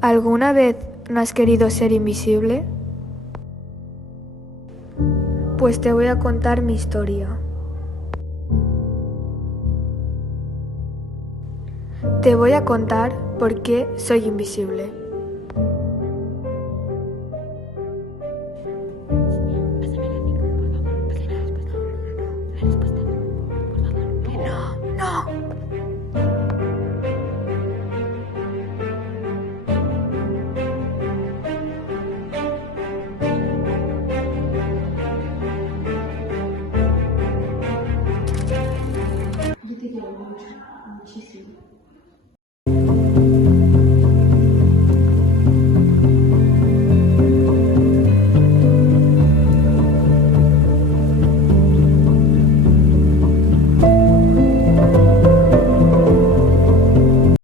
¿Alguna vez no has querido ser invisible? Pues te voy a contar mi historia. Te voy a contar por qué soy invisible.